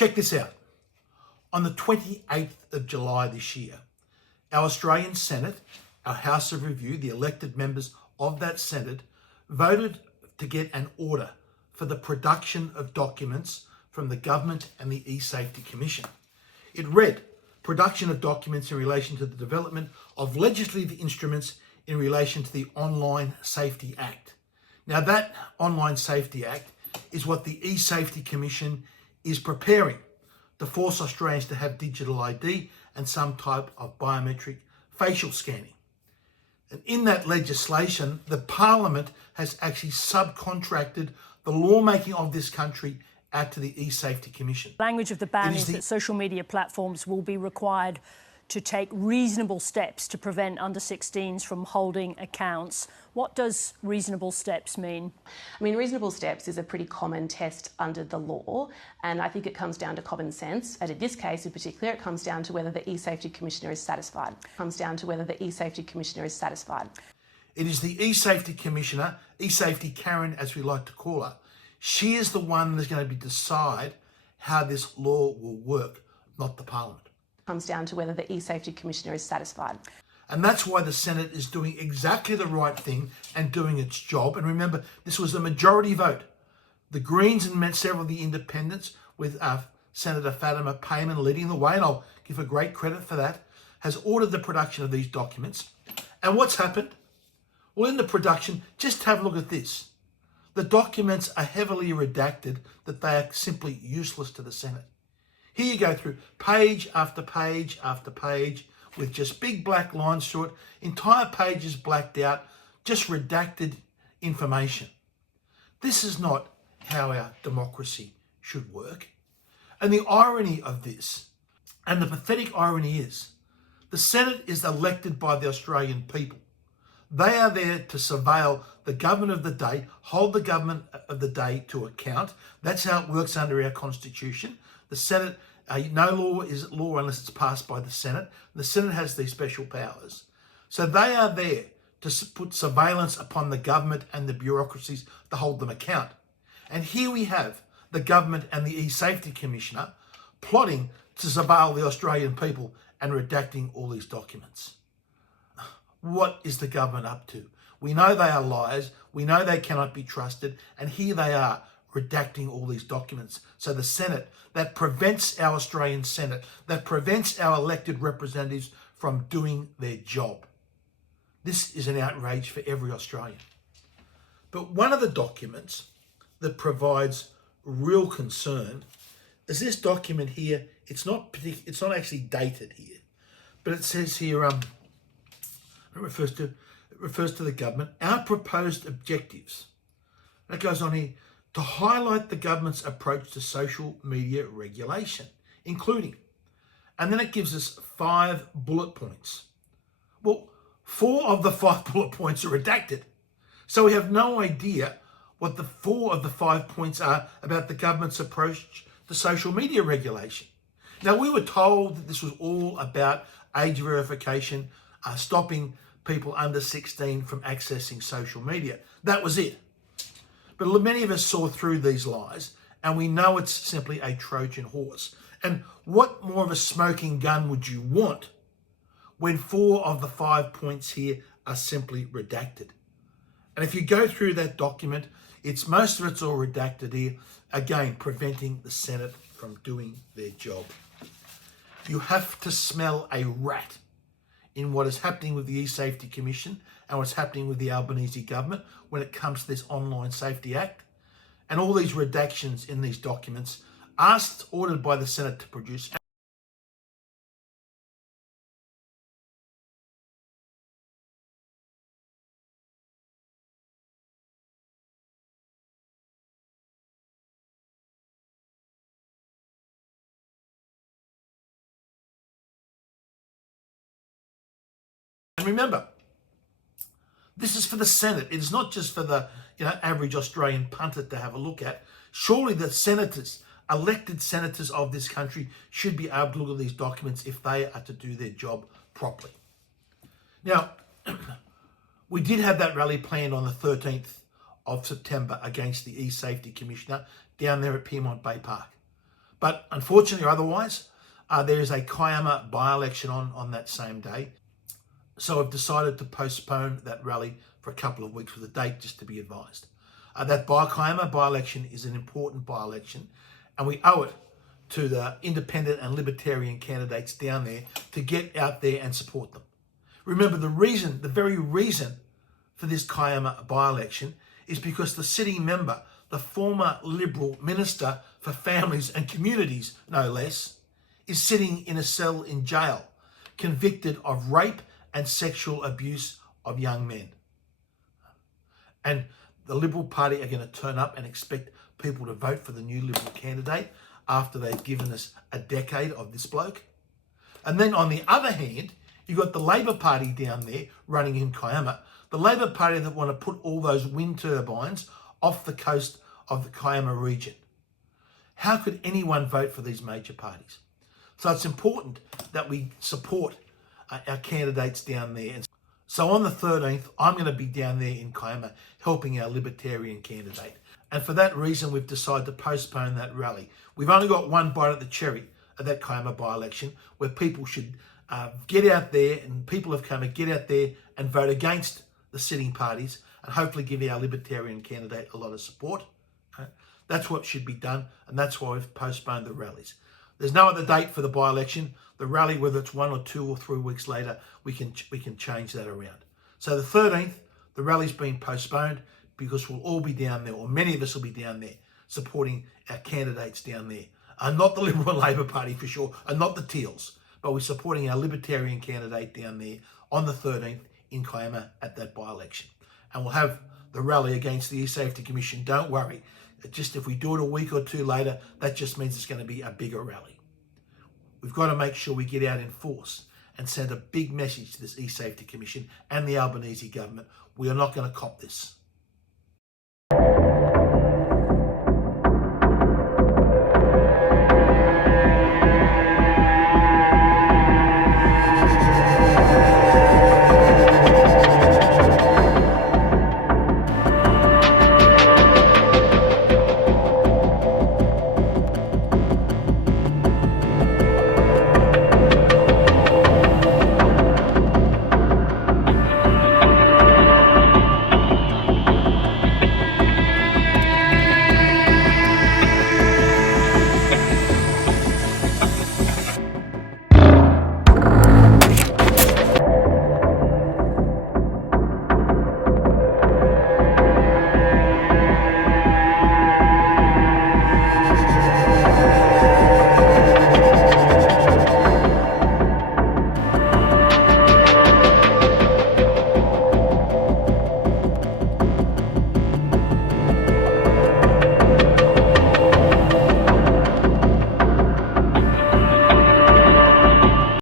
Check this out. On the 28th of July this year, our Australian Senate, our House of Review, the elected members of that Senate, voted to get an order for the production of documents from the government and the eSafety Commission. It read, production of documents in relation to the development of legislative instruments in relation to the Online Safety Act. Now that Online Safety Act is what the eSafety Commission is preparing to force Australians to have digital ID and some type of biometric facial scanning. And in that legislation, the Parliament has actually subcontracted the lawmaking of this country out to the eSafety Commission. Language of the ban is that social media platforms will be required to take reasonable steps to prevent under-16s from holding accounts. What does reasonable steps mean? I mean, reasonable steps is a pretty common test under the law, and I think it comes down to common sense. And in this case in particular, it comes down to whether the eSafety Commissioner is satisfied. It is the eSafety Commissioner, eSafety Karen as we like to call her. She is the one that's going to decide how this law will work, not the Parliament. Comes down to whether the eSafety Commissioner is satisfied. And that's why the Senate is doing exactly the right thing and doing its job. And remember, this was a majority vote. The Greens and several of the independents, with Senator Fatima Payman leading the way, and I'll give her great credit for that, has ordered the production of these documents. And what's happened? Well, in the production, just have a look at this. The documents are heavily redacted that they are simply useless to the Senate. Here you go through page after page after page with just big black lines through it, entire pages blacked out, just redacted information. This is not how our democracy should work. And the irony of this, and the pathetic irony is, the Senate is elected by the Australian people. They are there to surveil the government of the day, hold the government of the day to account. That's how it works under our Constitution. The Senate, no law is law unless it's passed by the Senate. The Senate has these special powers. So they are there to put surveillance upon the government and the bureaucracies to hold them account. And here we have the government and the eSafety Commissioner plotting to surveil the Australian people and redacting all these documents. What is the government up to? We know they are liars. We know they cannot be trusted. And here they are redacting all these documents. So the Senate, that prevents our Australian Senate, that prevents our elected representatives from doing their job. This is an outrage for every Australian. But one of the documents that provides real concern is this document here. It's not actually dated here, but it says here, it refers to the government, our proposed objectives. And it goes on here, to highlight the government's approach to social media regulation, including, and then it gives us 5 bullet points. Well, 4 of the 5 bullet points are redacted. So we have no idea what the 4 of the 5 points are about the government's approach to social media regulation. Now, we were told that this was all about age verification, stopping people under 16 from accessing social media. That was it. But many of us saw through these lies, and we know it's simply a Trojan horse. And what more of a smoking gun would you want when 4 of the 5 points here are simply redacted? And if you go through that document, most of it's all redacted here, again, preventing the Senate from doing their job. You have to smell a rat in what is happening with the eSafety Commission and what's happening with the Albanese government when it comes to this Online Safety Act and all these redactions in these documents ordered by the Senate to produce. And remember, this is for the Senate. It is not just for the average Australian punter to have a look at. Surely the senators, elected senators of this country, should be able to look at these documents if they are to do their job properly. Now, we did have that rally planned on the 13th of September against the eSafety Commissioner down there at Pyrmont Bay Park. But unfortunately or otherwise, there is a Kiama by-election on that same day. So I've decided to postpone that rally for a couple of weeks with a date, just to be advised. That Kiama by-election is an important by-election, and we owe it to the independent and libertarian candidates down there to get out there and support them. Remember, the very reason for this Kiama by-election is because the sitting member, the former Liberal Minister for Families and Communities, no less, is sitting in a cell in jail, convicted of rape and sexual abuse of young men. And the Liberal Party are going to turn up and expect people to vote for the new Liberal candidate after they've given us a decade of this bloke. And then on the other hand, you've got the Labor Party down there running in Kiama, the Labor Party that want to put all those wind turbines off the coast of the Kiama region. How could anyone vote for these major parties? So it's important that we support our candidates down there. And so on the 13th, I'm going to be down there in Kiama helping our Libertarian candidate. And for that reason, we've decided to postpone that rally. We've only got one bite at the cherry at that Kiama by-election, where people should get out there, and people of Kiama get out there and vote against the sitting parties and hopefully give our Libertarian candidate a lot of support. That's what should be done, and that's why we've postponed the rallies. There's no other date for the by-election. The rally, whether it's 1 or 2 or 3 weeks later, we can change that around. So the 13th, the rally's been postponed because we'll all be down there, or many of us will be down there, supporting our candidates down there. Not the Liberal and Labor Party for sure, and not the Teals, but we're supporting our Libertarian candidate down there on the 13th in Kiama at that by-election. And we'll have the rally against the eSafety Commission. Don't worry. Just if we do it a week or 2 later, that just means it's going to be a bigger rally. We've got to make sure we get out in force and send a big message to this eSafety Commission and the Albanese government. We are not going to cop this.